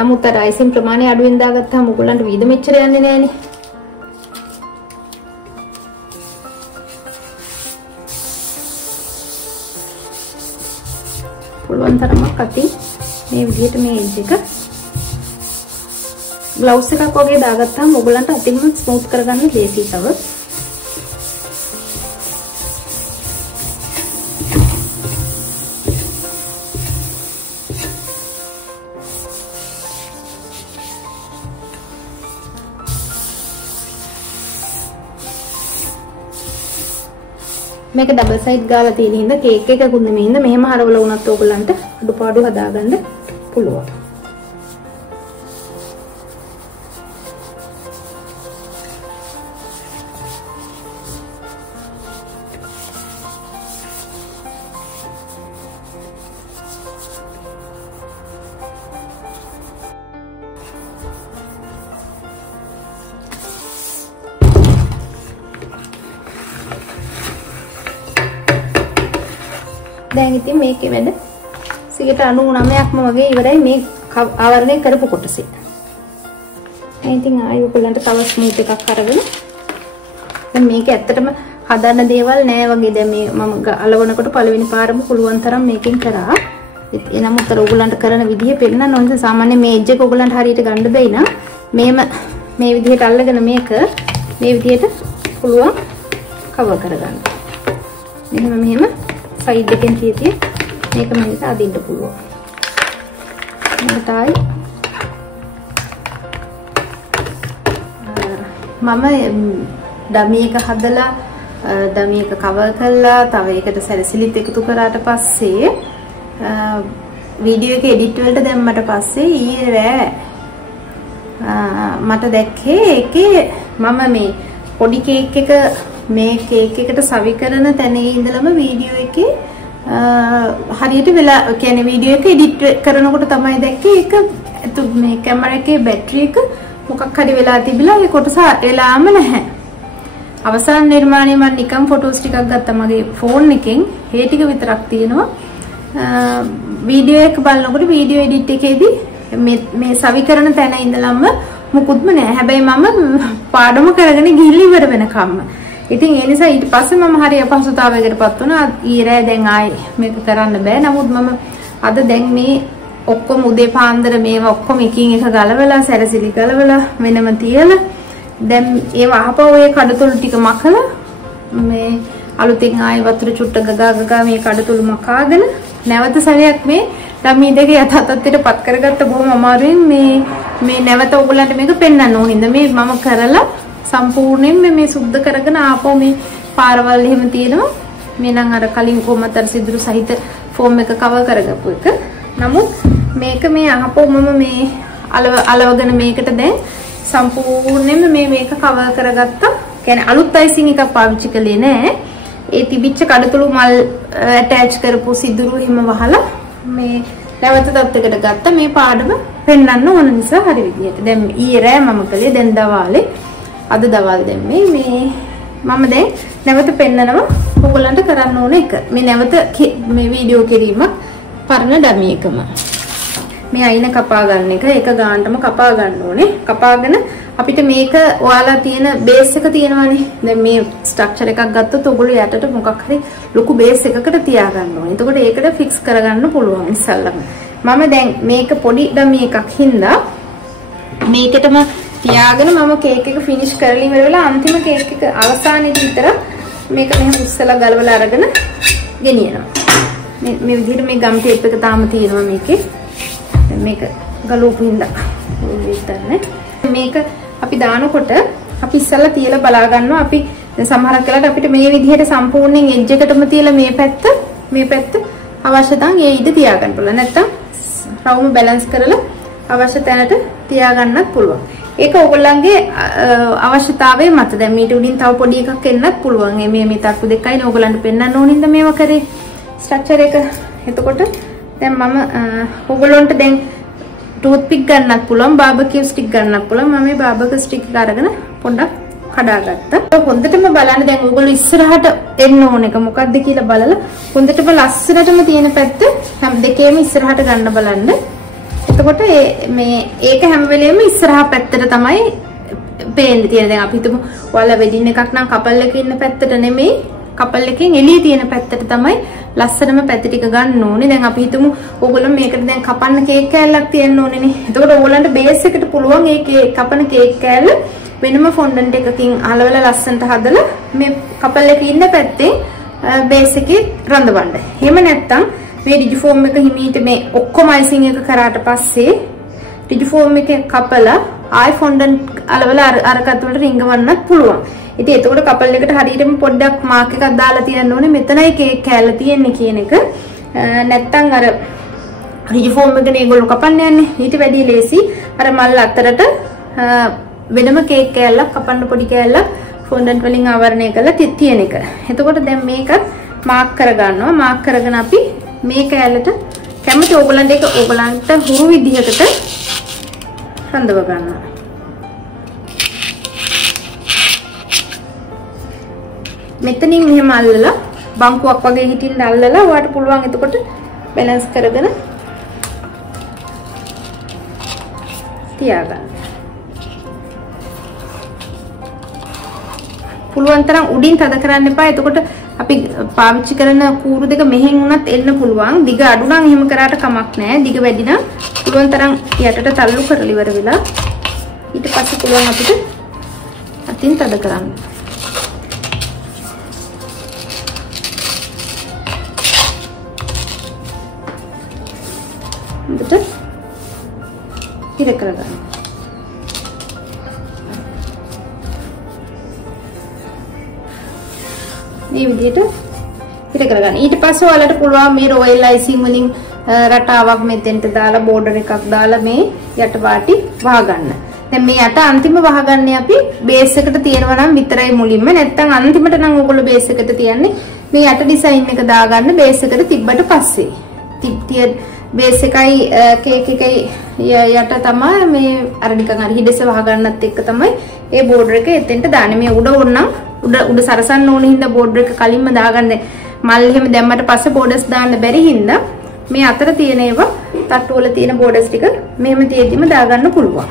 නමුත් අර අයිසිං ප්‍රමාණය අඩුවෙන් දාගත්තාම ඔයගොල්ලන්ට වීද මෙච්චර යන්නේ නැහනේ. පුළුවන් තරමක් අතින් මේ විදිහට මේ එජ් එක ග්ලව්ස් එකක් වගේ දාගත්තාම ඔයගලන්ට අතින්ම ස්මූත් කරගන්න ලේසියි තව. මේක ඩබල් සයිඩ් ගාලා තියෙන හින්දා කේක් එකකුත් නෙමෙයි හින්දා මෙහෙම හරවලා වුණත් ඕගලන්ට අඩුපාඩු හදාගන්න පුළුවන්. දැන් ඉතින් මේකේ වැඩ 99%ක්ම වගේ ඉවරයි මේ ආවරණය කරපු කොටසේ. දැන් ඉතින් ආයෙ ඔයගලන්ට තව ස්මූත් එකක් අරගෙන දැන් මේක ඇත්තටම හදන්න දේවල් නෑ වගේ. දැන් මේ මම අලවනකොට පළවෙනි පාරම පුළුවන් තරම් මේකෙන් කරා. එනමුත් අර ඔයගලන්ට කරන විදිය පෙන්නන්න ඕනේ. සාමාන්‍ය මේ එජ් එක ඔයගලන්ට හරියට ගන්න බැයි නම් මේ විදිහට අල්ලගෙන මේක මේ විදිහට පුළුවන් කවර් කරගන්න. මෙහෙම සයිඩ් එකෙන් තියෙතිය මේක මෙහෙට අදින්න පුළුවන්. මටයි මම ඩමි එක හදලා ඩමි එක කවර් කරලා තව ඒකට සැරසිලිත් එකතු කරාට පස්සේ වීඩියෝ එක එඩිට් වලට දැම්මට පස්සේ ඊයේ රෑ මට දැක්කේ ඒකේ මම මේ පොඩි කේක් එක මේ කේක් එකට සවි කරන තැනේ ඉඳලම වීඩියෝ එකේ හරියට වෙලා කියන්නේ වීඩියෝ එක එඩිට් කරනකොට තමයි දැක්කේ ඒක මේ කැමරා එකේ බැටරි එක මොකක් හරි වෙලා තිබිලා ඒ කොටස එලාම නැහැ. අවසාන නිර්මාණය මම නිකන් ෆොටෝස් ටිකක් ගත්තා මගේ ෆෝන් එකෙන්. ඒ ටික විතරක් තියෙනවා. වීඩියෝ එක බලනකොට වීඩියෝ එඩිට් එකේදී මේ සවි කරන තැන ඉඳලම මුකුත්ම නෑ. හැබැයි මම පාඩම කරගෙන ගිහිල්ලා ඉවර වෙනකම්ම. ඉතින් ඒ නිසා ඊට පස්සේ මම හරි අපහසුතාවයකටපත් වුණා. ඊරෑ දැන් ආයේ මේක කරන්න බෑ. නමුත් මම අද දැන් මේ ඔක්කොම උදේ පාන්දර මේවා ඔක්කොම එකින් එක ගලවලා සැරසිලි ගලවලා වෙනම තියලා දැන් ඒව අහපුව ඔය කඩතොළු ටික මකලා මේ අලුතින් ආයේ වතුර චුට්ට ගගා මේ කඩතොළු මකාගෙන නැවත සැරයක් මේ ළමයි දෙක යථාර්ථයටපත් කරගත්ත බොහොම අමාරුවෙන් මේ නැවත ඔයගලන්ට මේක පෙන්වන්න ඕනින්ද මේ මම කරලා සම්පූර්ණයෙන්ම මේ සුද්ධ කරගෙන ආපහු මේ පාරවල් එහෙම තියෙනවා මේ නම් අර කලින් කොහමද අර සිදුරු සහිත ෆෝම් එක කවර් කරගපු එක. නමුත් මේක මේ අහපුව මම මේ අලවගෙන මේකට දැන් සම්පූර්ණයෙන්ම මේක කවර් කරගත්තා. කියන්නේ අලුත් අයිසිං එකක් පාවිච්චි කළේ නෑ. ඒ තිබිච්ච කඩතුළු මල් ඇටච් කරපු සිදුරු එහෙම වහලා මේ නැවත තත්යකට ගත්ත මේ පාඩම පෙන්වන්න ඕන නිසා හරි විදියට. දැන් ඊයේ රෑ මම කළේ දැන් දවාලේ අද දවල් දැම්මේ මේ මම දැන් නැවත පෙන්නනවා ඔයගලන්ට කරන්න ඕන එක. මේ නැවත මේ වීඩියෝ කිරීමක් පරණ ඩමි එකම. මේ අයින කපා ගන්න එක එක ගානටම කපා ගන්න ඕනේ. කපාගෙන අපිට මේක ඔයාලා තියෙන බේස් එක තියෙනවානේ. දැන් මේ ස්ට්‍රක්චර් එකක් ගත්තොත් ඔයගොල්ලෝ යටට මොකක් හරි ලොකු බේස් එකකට තියා ගන්න ඕනේ. එතකොට ඒකට ෆික්ස් කරගන්න පුළුවන් ඉස්සල්ලාම. මම දැන් මේක පොඩි ඩමි එකක් හින්දා මේකටම තියාගෙන මම කේක් එක ෆිනිෂ් කරලා ඉවර වෙලා අන්තිම කේක් එක අවසානයේදී විතර මේක මෙහෙම උස්සලා ගලවලා අරගෙන ගෙනියනවා. මේ විදිහට මේ ගම් ටේප් එක තාම තියෙනවා මේකේ. මේක ගලවපු හින්දා විතරනේ. මේක අපි දානකොට අපි ඉස්සලා තියලා බලා ගන්නවා. අපි සමහරක් වෙලාවට අපිට මේ විදිහට සම්පූර්ණයෙන් එජ් එකටම තියලා මේ පැත්ත අවශ්‍ය තන් ඒ ඉද තියා ගන්න පුළුවන්. නැත්තම් රවුම බැලන්ස් කරලා අවශ්‍ය තැනට තියා ගන්නත් පුළුවන්. ඒක ඕගොල්ලන්ගේ අවශ්‍යතාවය මත. දැන් මීට උඩින් තව පොඩි එකක් එන්නත් පුළුවන්. මේ තට්ටු දෙකයිනේ ඕගොල්ලන්ට පෙන්වන්න ඕනින්ද මේවා කරේ ස්ට්‍රක්චර් එක. එතකොට දැන් මම ඕගොල්ලන්ට දැන් ටූත් පික් ගන්නත් පුළුවන්, බාබකියු ස්ටික් ගන්නත් පුළුවන්. මම මේ බාබකියු ස්ටික් එක අරගෙන පොඩ්ඩක් කඩාගත්තා. හොඳටම බලන්න දැන් ඕගොල්ලෝ ඉස්සරහට එන්න ඕන එක මොකද්ද කියලා බලලා හොඳටම ලස්සනටම තියෙන පැත්ත හැම දෙකේම ඉස්සරහට ගන්න බලන්න. එතකොට ඒක හැම වෙලෙම ඉස්සරහා පැත්තට තමයි පේන්න තියෙන්නේ. දැන් අපි හිතමු ඔයාලා වෙඩින් එකක් නම් කපල් එකේ ඉන්න පැත්තට නෙමෙයි කපල් එකෙන් එළිය තියෙන පැත්තට තමයි ලස්සනම පැත්ත ටික ගන්න ඕනේ. දැන් අපි හිතමු ඕගොල්ලෝ මේකට දැන් කපන්න කේක් කෑල්ලක් තියෙන්න ඕනේනේ. එතකොට ඕගොල්ලන්ට බේස් එකට පුළුවන් ඒ කපන කේක් කෑල්ල වෙනම ෆොන්ඩන්ට් එකකින් අලවලා ලස්සනට හදලා මේ කපල් එකේ ඉන්න පැත්තේ බේස් එකේ රඳවන්න. එහෙම නැත්නම් මේ ඩිජිෆෝම් එක හිමීට මේ ඔක්කොම අයිසිං එක කරාට පස්සේ ඩිජිෆෝම් එකේ කපලා ආයි ෆොන්ඩන්ට් අලවලා අරකට වලට රිංගවන්නත් පුළුවන්. ඉතින් එතකොට කපල් එකට හරියටම පොඩ්ඩක් මාක් එකක් දාලා තියන්න ඕනේ මෙතනයි කේක් කෑල්ල තියෙන්නේ කියන එක. නැත්තම් අර රිජිෆෝම් එකනේ ඒගොල්ලෝ කපන්න යන්නේ. ඊට වැඩිය ලේසි අර මල් අතරට වෙනම කේක් කෑල්ලක් කපන්න පොඩි කෑල්ලක් ෆොන්ඩන්ට් වලින් ආවරණය කරලා තියෙන එක. එතකොට දැන් මේකත් මාක් කරගන්නවා. මාක් කරගෙන අපි මේ කෑල්ලට කැමති ඕගලන්ට ඒක ඕගලන්ට හුරු විදිහකට රඳව ගන්නවා. මෙතනින් මෙහෙම අල්ලලා බංකුවක් වගේ හිටින්න අල්ලලා ඔයාලට පුළුවන් එතකොට බැලන්ස් කරගෙන තියාගන්න. පුළුවන් තරම් උඩින් තද කරන්න එපා. එතකොට අපි පාවිච්චි කරන කූරු දෙක මෙහෙන් උනත් එන්න පුළුවන්. දිග අඩු නම් එහෙම කරාට කමක් නැහැ. දිග වැඩි නම් පුළුවන් තරම් යටට තල්ලු කරලා ඉවර වෙලා ඊට පස්සේ පුළුවන් අපිට අතින් තද කරන්න. හොඳට ඉර කරගන්න. මේ විදිහට ඉර කරගන්න. ඊට පස්සේ ඔයාලට පුළුවන් මේ රොයල් අයිසිං වලින් රටාවක් මෙතෙන්ට දාලා බෝඩර් එකක් දාලා මේ යට පාටි වහගන්න. දැන් මේ යට අන්තිම වහගන්නේ අපි බේස් එකට තියනවා නම් විතරයි මුලින්ම. නැත්තම් අන්තිමට නම් ඔයගොල්ලෝ බේස් එකට තියන්නේ මේ යට ඩිසයින් එක දාගන්න බේස් එකට තිබ්බට පස්සේ. බේස් එකයි කේක් එකයි යට තමයි මේ අර නිකන් අර හිඩෙස වහගන්නත් එක්ක තමයි ඒ බෝඩර් එක එතෙන්ට දාන්නේ. මේ උඩ ඕනනම් උඩ සරසන්න ඕන හින්දා බෝඩර් එක කලින්ම දාගන්න. මල් එහෙම දැම්මට පස්සේ බෝඩර්ස් දාන්න බැරි හින්දා මේ අතර තියෙන ඒවා තට්ටු වල තියෙන බෝඩර්ස් ටික මෙහෙම තියෙද්දිම දාගන්න පුළුවන්.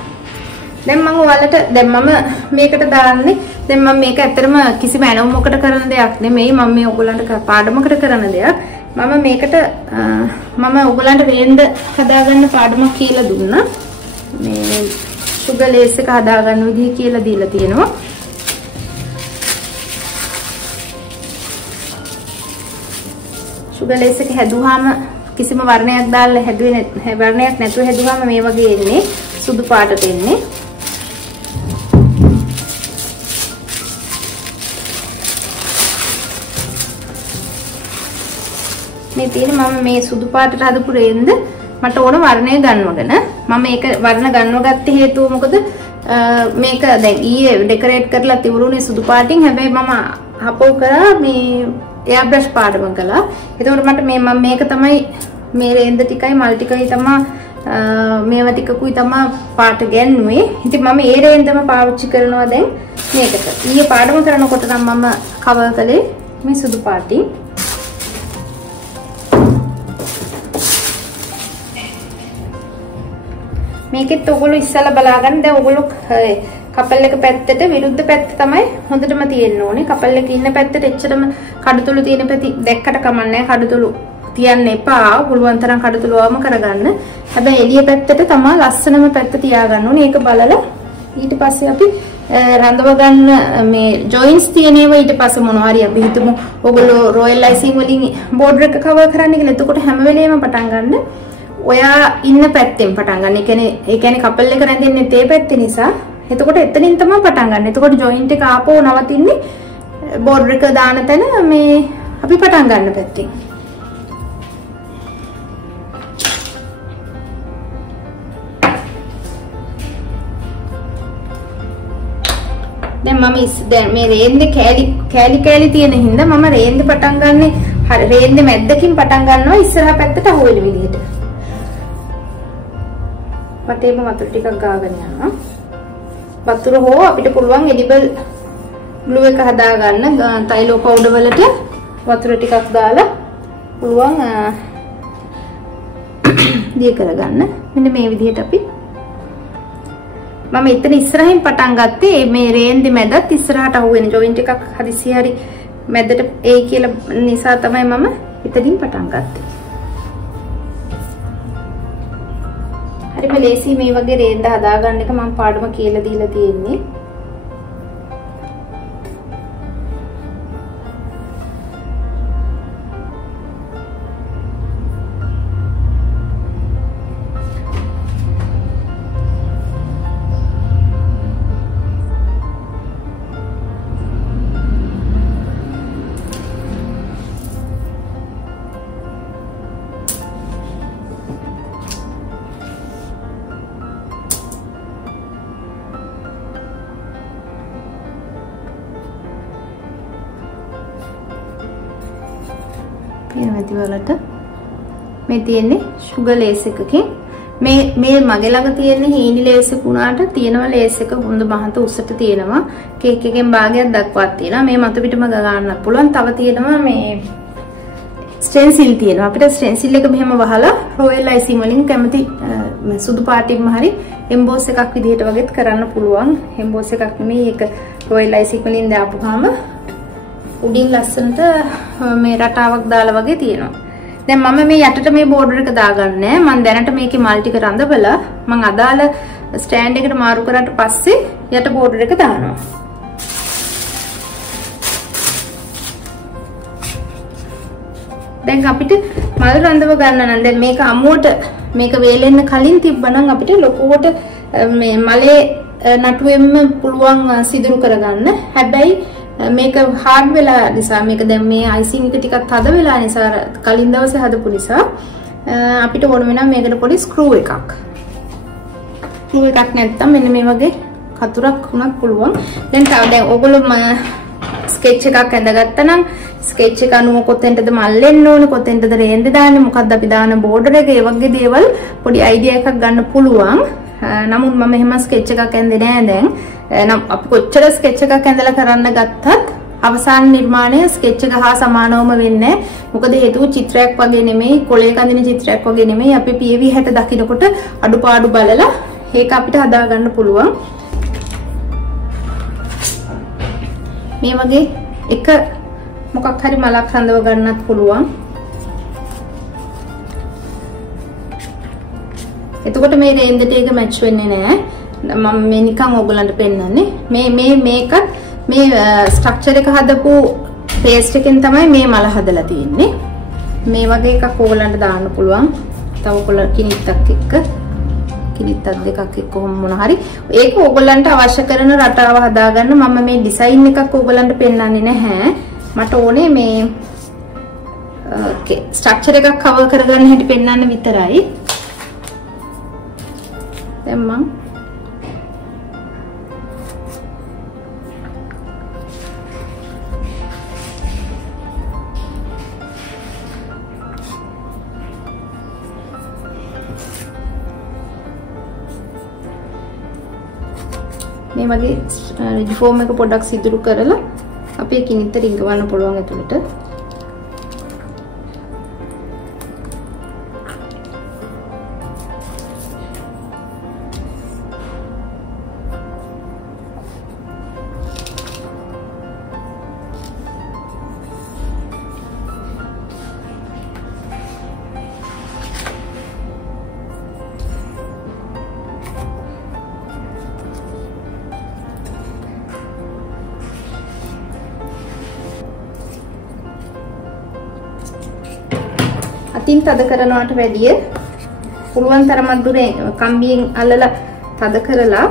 දැන් මම ඔයාලට දැන් මම මේකට දාන්නේ දැන් මම මේක ඇත්තටම කිසිම ඇනවුමකට කරන දෙයක් නෙමෙයි මම මේ ඔයගොල්ලන්ට පාඩමකට කරන දෙයක් මම මේකට මම ඔයගොල්ලන්ට රේන්ද හදාගන්න පාඩමක් කියලා දුන්නා මේ සුගර් ලේස් එක හදාගන්න විදිහ කියලා දීලා තියෙනවා සුගර් ලේස් එක හැදුවාම කිසිම වර්ණයක් දාලා හැදුවේ වර්ණයක් නැතුව හැදුවාම මේ වගේ එන්නේ සුදු පාටට එන්නේ මේ තියෙන මම මේ සුදු පාටට හදපු රේන්ද මට ඕන වර්ණය ගන්නවගෙන මම ඒක වර්ණ ගන්නව ගත්තේ හේතුව මොකද මේක දැන් ඊයේ ඩෙකොරේට් කරලා තිබුණේ සුදු පාටින් හැබැයි මම හපෝ කරා මේ එයා බ්‍රෂ් පාඩම කළා ඒතකොට මට මේ මම මේක තමයි මේ රේන්ද ටිකයි මල් ටිකයි තමයි මේවා ටිකකුයි තමයි පාට ගන්නුවේ ඉතින් මම ඒ රේන්දම පාවිච්චි කරනවා දැන් මේකට ඊයේ පාඩම කරනකොට නම් මම කවර් කළේ මේ සුදු පාටින් මේකෙත් ඔයගොල්ලෝ ඉස්සලා බලාගන්න දැන් ඔයගොල්ලෝ කපල් එක පැත්තට විරුද්ධ පැත්ත තමයි හොඳටම තියෙන්න ඕනේ කපල් එක ඉන්න පැත්තට එච්චරම කඩතුළු තියෙන පැති දැක්කට කමන්නේ කඩතුළු තියන්න එපා පුළුවන් තරම් කඩතුළුවම කරගන්න හැබැයි එළිය පැත්තට තමයි ලස්සනම පැත්ත තියාගන්න ඕනේ ඒක බලලා ඊට පස්සේ අපි රඳව ගන්න මේ ජොයින්ට්ස් තියෙන ඒවා ඊට පස්සේ මොනවා හරි අපි හිතමු ඔයගොල්ලෝ රොයල් අයිසිං වලින් බෝඩර් එක කවර් කරන්න කියලා එතකොට හැම වෙලේම පටන් ගන්න ඔයා ඉන්න පැත්තෙන් පටන් ගන්න. ඒ කියන්නේ කපල් එක රැඳෙන්නේ තේ පැත්තේ නිසා. එතකොට එතනින් තමයි පටන් ගන්න. එතකොට ජොයින්ට් එක ආපහු නවතින්නේ බෝඩර් එක දාන තැන මේ අපි පටන් ගන්න පැත්තෙන්. දැන් මම දැන් මේ රේන්දේ කෑලි තියෙන හින්දා මම රේන්දේ පටන් ගන්නෙ රේන්දේ මැද්දකින් පටන් ගන්නවා ඉස්සරහා පැත්තට අහු වෙන විදිහට. වටේම වතුර ටිකක් ගාගෙන යනවා. වතුර හෝ අපිට පුළුවන් එඩිබල් ග්ලූ එක හදා ගන්න තයිලෝ පවුඩර් වලට වතුර ටිකක් දාලා පුළුවන් දිය කරගන්න. මෙන්න මේ විදිහට අපි මම එතන ඉස්සරහින් පටන් ගත්තේ මේ රේන්දේ මැදත් ඉස්සරහට අහු වෙන ජොයින්ට් එකක් හදිසි හරි මැදට ඒ කියලා නිසා තමයි මම එතනින් පටන් ගත්තේ. හරිම ලේසි මේ වගේ රේන්ද හදාගන්න එක මම පාඩම කියලා දීලා තියෙන්නේ. පැති වලට මේ තියෙන්නේ sugar lace එකකින් මේ මගේ ළඟ තියෙන හීනි lace එක උනාට තියෙනවා lace එක හොඳ මහත උසට තියෙනවා කේක් එකෙන් භාගයක් දක්වාත් තියෙනවා මේ මත පිටම ගන්නත් පුළුවන් තව තියෙනවා මේ ස්ටෙන්සිල් තියෙනවා අපිට ස්ටෙන්සිල් එක මෙහෙම වහලා රොයල් අයිසිං වලින් කැමති සුදු පාටින්ම හරි එම්බෝස් එකක් විදිහට වගේත් කරන්න පුළුවන් එම්බෝස් එකක් නෙමෙයි ඒක රොයල් අයිසිං වලින් දාපුවාම උඩින් ලස්සනට මේ රටාවක් දාලා වගේ තියෙනවා. දැන් මම මේ යටට මේ බෝඩර් එක දාගන්නේ මම දැනට මේකේ මල් ටික රඳවලා මම අදාළ ස්ටෑන්ඩ් එකට මාරු කරාට පස්සේ යට බෝඩර් එක දානවා. දැන් අපිට මල් රඳව ගන්න නම් දැන් මේක අමුවට මේක වේලෙන්න කලින් තිබ්බනම් අපිට ලොකුවට මේ මලේ නටුවෙන්න පුළුවන් සිදුරු කරගන්න. හැබැයි මේක හાર્ඩ් වෙලා නිසා මේක දැන් මේ අයිසිං එක ටිකක් තද වෙලා නිසා කලින් දවසේ හදපු නිසා අපිට ඕන වෙනවා මේකට පොඩි ස්ක්‍රූ එකක්. ස්ක්‍රූ එකක් නැත්තම් මෙන්න මේ වගේ කතුරක් වුණත් පුළුවන්. දැන් ඔයගොල්ලෝ ස්කෙච් එකක් ඇඳගත්තා නම් ස්කෙච් එක අනුව කොතෙන්ටද මල්ලෙන්න ඕනේ කොතෙන්ටද රේන්ද දාන්නේ මොකක්ද අපි දාන බෝඩර් එක ඒ වගේ දේවල් පොඩි අයිඩියා එකක් ගන්න පුළුවන්. නමුත් මම එහෙම ස්කෙච් එකක් ඇඳේ නෑ දැන්. නම් අපි කොච්චර ස්කෙච් එකක් ඇඳලා කරන්න ගත්තත් අවසාන නිර්මාණය ස්කෙච් එක හා සමානවම වෙන්නේ. මොකද හේතුව චිත්‍රයක් වගේ නෙමෙයි කොලයක අඳින චිත්‍රයක් වගේ නෙමෙයි අපි PV 60 දකින්නකොට අඩුපාඩු බලලා ඒක අපිට හදා ගන්න පුළුවන්. මේ වගේ එක මොකක් හරි මලක් රඳව ගන්නත් පුළුවන්. එතකොට මේ රේන්දට ඒක මැච් වෙන්නේ නැහැ. මම මේ නිකන් ඔයගලන්ට පෙන්නන්නේ. මේක මේ ස්ට්‍රක්චර් එක හදපු පේස්ට් එකෙන් තමයි මේ මල හදලා තියෙන්නේ. මේ වගේ එකක් ඕගලන්ට දාන්න පුළුවන්. තව කොළ කිනිත්තක් එක්ක කිනිත්තක් දෙකක් එක්ක කොහොම මොන හරි. ඒක ඕගලන්ට අවශ්‍ය කරන රටාව හදාගන්න. මම මේ ඩිසයින් එකක් ඕගලන්ට පෙන්නන්නේ නැහැ. මට ඕනේ මේ ස්ට්‍රක්චර් එකක් කවර් කරගන්න හැටි පෙන්නන්න විතරයි. දැන් මම මේ වගේ රිෆෝම් එක පොඩ්ඩක් සිදුරු කරලා අපේ කිනිත්ත රිංගවන්න පුළුවන් ඇතුළට. අතින් තද කරනවට වැඩිය පුළුවන් තරමක් දුර කම්බියෙන් අල්ලලා තද කරලා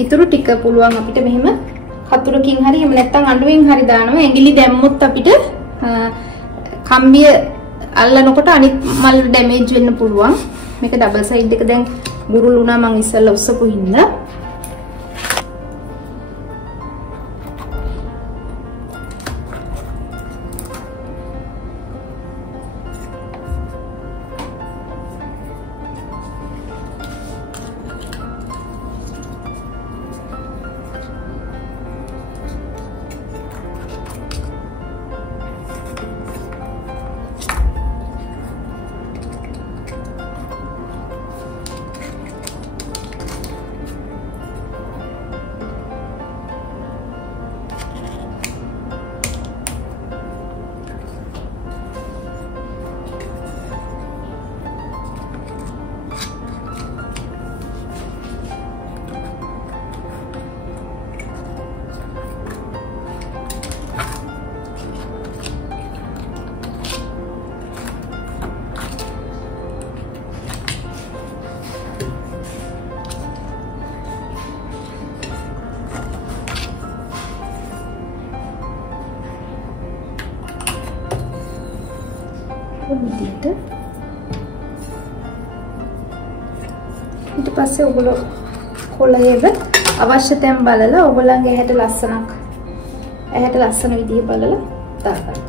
ඊටු ටික පුළුවන් අපිට මෙහෙම කතුරකින් හරි එහෙම නැත්නම් අඬුවෙන් හරි දානවා. ඇඟිලි දැම්මොත් අපිට කම්බිය අල්ලනකොට අනිත් මල් ඩැමේජ් වෙන්න පුළුවන්. මේක ඩබල් සයිඩ් එක දැන් බුරුල් වුණා මං ඉස්සෙල්ලා උස්සපු හින්දා. විදිහට ඊට පස්සේ ඔයගොල්ලෝ කොළයේද අවශ්‍ය තැන් බලලා ඔයගොල්ලන්ගේ ඇහැට ලස්සන විදිහ බලලා දාගන්න.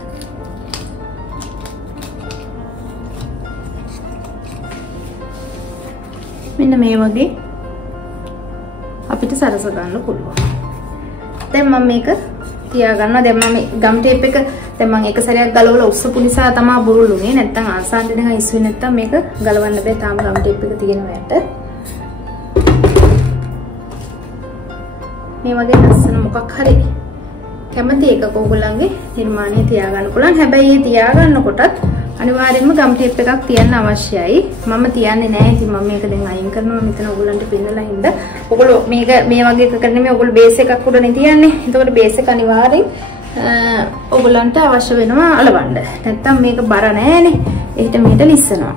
මෙන්න මේ වගේ අපිට සරස ගන්න පුළුවන්. දැන් මම මේක තියා ගන්නවා. දැන් මම ගම් ටේප් එක දැන් මම එක සැරයක් ගලවලා උස්සපු නිසා තමයි බුරුළුනේ. නැත්තම් ආසන්න දෙනක ඉස් වෙන්නේ නැත්තම් මේක ගලවන්න බෑ. තාම ගම් ටේප් එක තියෙනවා යට. මේ වගේ ලස්සන මොකක් හරි කැමති එකක ඔයගොල්ලන්ගේ නිර්මාණය තියාගන්න පුළුවන්. හැබැයි ඒ තියාගන්නකොටත් අනිවාර්යයෙන්ම ගම් ටේප් එකක් තියන්න අවශ්‍යයි. මම තියන්නේ නැහැ. ඉතින් මම මේක දැන් අයින් කරනවා. මෙතන ඔයගොල්ලන්ට පෙන්නලා හින්දා. ඔයගොල්ලෝ මේක මේ වගේ එකක නෙමෙයි ඔයගොල්ලෝ බේස් එකක් උඩනේ තියන්නේ. එතකොට බේස් එක අනිවාර්යෙන් ඔයගොල්ලන්ට අවශ්‍ය වෙනවා අලවන්න. නැත්තම් මේක බර නෑනේ. එහෙට මෙහෙට ලිස්සනවා.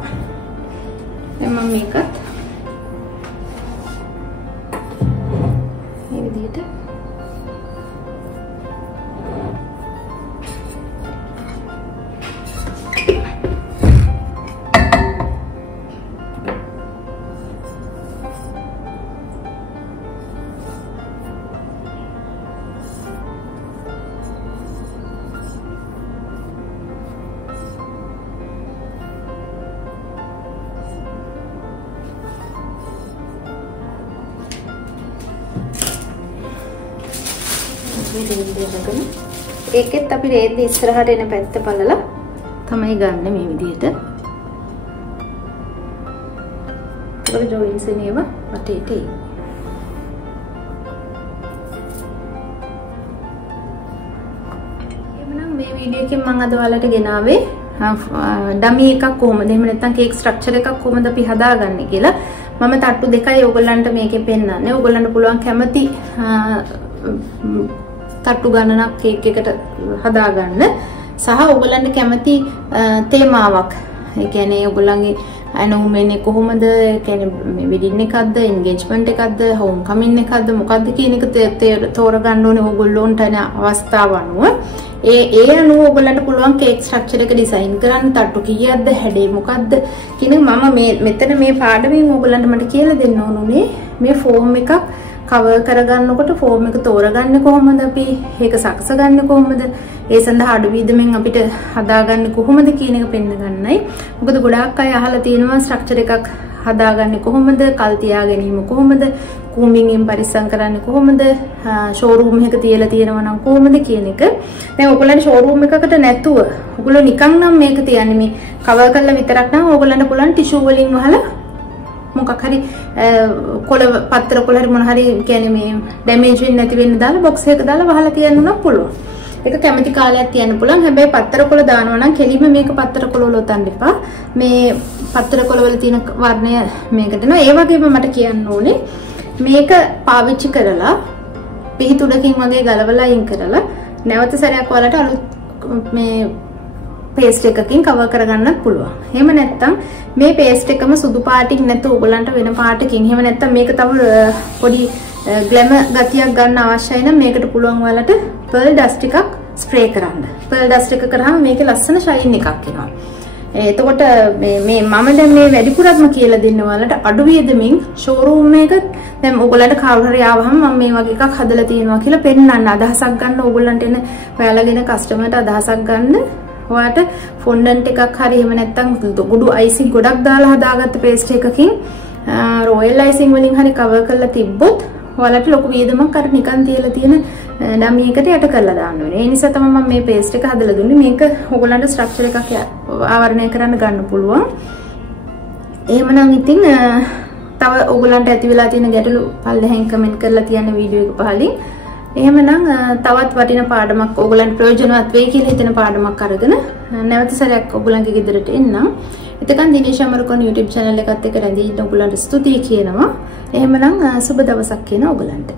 දැන් මම මේකත් මේ විදිහට ඒකෙත් අපි රේන්ද ඉස්සරහට එන පැත්ත බලලා තමයි ගන්න මේ විදිහට. ඒක ජොයින්ස් එනේව වටේට. එhmenan මේ වීඩියෝ එකෙන් මම අද ඔයාලට ගෙනාවේ ඩමි එකක් කොහොමද එහෙම නැත්නම් කේක් ස්ට්‍රක්චර් එකක් කොහොමද අපි හදාගන්නේ කියලා. මම තට්ටු දෙකයි ඔයගොල්ලන්ට මේකේ පෙන්නන්නේ. ඔයගොල්ලන්ට පුළුවන් කැමති තට්ටු ගණනක් කේක් එකට හදාගන්න සහ ඔයගොල්ලන්ට කැමති තේමාවක්. ඒ කියන්නේ ඔයගොල්ලන්ගේ අනෝමෙන් එක කොහොමද? ඒ කියන්නේ මේ වෙඩින් එකක්ද, එන්ගේජ්මන්ට් එකක්ද, හෝම් කමින් එකක්ද මොකක්ද කියන එක තෝරගන්න ඕනේ ඔයගොල්ලොන්ට යන අවස්ථාව අනුව. ඒ අනුව ඔයගොල්ලන්ට පුළුවන් කේක් ස්ට්‍රක්චර් එක ඩිසයින් කරන්න. තට්ටු කීයක්ද, හැඩේ මොකක්ද කියන මම මෙතන මේ පාඩමෙන් ඔයගොල්ලන්ට මට කියලා දෙන්න ඕනුනේ මේ ෆෝම් එකක් කවර් කරගන්නකොට ෆෝම් එක තෝරගන්නේ කොහොමද, අපි ඒක සකසගන්නේ කොහොමද, ඒ සඳහා අඩු වීදමෙන් අපිට හදාගන්නේ කොහොමද කියන එක පෙන්න ගන්නයි. මොකද ගොඩාක් අය අහලා තියෙනවා ස්ට්‍රක්චර් එකක් හදාගන්නේ කොහොමද, කල් තියා ගැනීම කොහොමද, කූඹින්ගෙන් පරිස්සම් කරන්නේ කොහොමද, ෂෝරූම් එක තියලා තියෙනවා නම් කොහොමද කියන එක. දැන් ඔයගොල්ලන්ට ෂෝරූම් එකකට නැතුව ඔයගොල්ලෝ නිකන් නම් මේක තියන්නේ මේ කවර් කරලා විතරක් නම් ඔයගොල්ලන්ට පුළුවන් ටිෂු වලින් වහලා මොකක් හරි කොළ පත්‍ර කොළ හරි මොන හරි කියන්නේ මේ ඩැමේජ් වෙන්නේ නැති වෙන්න දාලා බොක්ස් එකක දාලා වහලා තියන්න උනත් පුළුවන්. ඒක කැමති කාලයක් තියන්න පුළුවන්. හැබැයි පත්‍ර කොළ දානවා නම් කෙලින්ම මේක පත්‍ර කොළ වල උතන්න එපා. මේ පත්‍ර කොළ වල තියෙන වර්ණය මේකට නෝ. ඒ වගේම මට කියන්න ඕනේ මේක පාවිච්චි කරලා පිහිතුඩකින් වගේ ගලවලා අයින් කරලා නැවත සැරයක් ඔයාලට අලුත් මේ පේස්ට් එකකින් කවර් කරගන්නත් පුළුවන්. එහෙම නැත්නම් මේ පේස්ට් එකම සුදු පාටින් නැත්නම් ඔයගලන්ට වෙන පාටකින් එහෙම නැත්නම් මේක තව පොඩි ග්ලැමර් ගතියක් ගන්න අවශ්‍යයි නම් මේකට පුළුවන් ඔයාලට පර්ල් ඩස්ට් එකක් ස්ප්‍රේ කරන්න. පර්ල් ඩස්ට් එක කරාම මේකේ ලස්සන ෂයින් එකක් එනවා. එතකොට මේ මම දැන් මේ වැඩිපුරක්ම කියලා දෙන්න ඔයාලට අඩු වියදමින් ෂෝරූම් එක දැන් ඔයගලන්ට කවුරු හරි ආවහම මම මේ වගේ එකක් හදලා තියෙනවා කියලා පෙන්නන්න අදහසක් ගන්න ඔයගලන්ට එන ඔයාලගෙන කස්ටමර්ට අදහසක් ගන්න. ඔයාලට ෆොන්ඩන්ට් එකක් හරි එහෙම නැත්නම් ගුඩු අයිසින් ගොඩක් දාලා හදාගත්ත පේස්ට් එකකින් රොයල් අයිසින් වලින් හරි කවර් කරලා තිබ්බොත් ඔයාලට ලොකු වියදමක් අර නිකන් තියලා තියෙන ඩමි එකට යට කරලා දාන්න ඕනේ. ඒ නිසා තමයි මම මේ පේස්ට් එක හදලා දුන්නේ. මේක ඔයගොල්ලන්ට ස්ට්‍රක්චර් එකක් ආවරණය කරන්න ගන්න පුළුවන්. එහෙමනම් ඉතින් තව ඔයගොල්ලන්ට ඇති වෙලා තියෙන ගැටලු පල්ලෙහෙන් කමෙන්ට් කරලා තියන්න වීඩියෝ එක පහලින්. එහෙමනම් තවත් වටින පාඩමක් ඔයගොල්ලන්ට ප්‍රයෝජනවත් වෙයි කියලා හිතන පාඩමක් අරගෙන නැවත සැරයක් ඔයගොල්ලන්ගේ ගෙදරට එන්නම්. එතකන් දිනේෂ් අමරකෝන් YouTube channel එකත් එක්ක රැඳී ඉන්න ඔයගොල්ලන්ට ස්තුතියි කියනවා. එහෙමනම් සුබ දවසක් කියන ඔයගොල්ලන්ට.